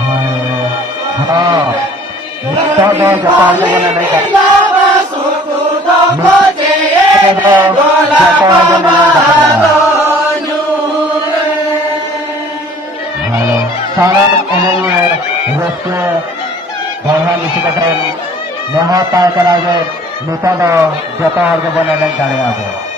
हाँ नित्ता दो जपान को बोले नहीं कर नित्ता दो जपान को बोले नहीं कर हेलो सारा एनएलए रस्ते बाहर निकल कर नहीं होता है कराजे नित्ता दो जपान को बोले नहीं कर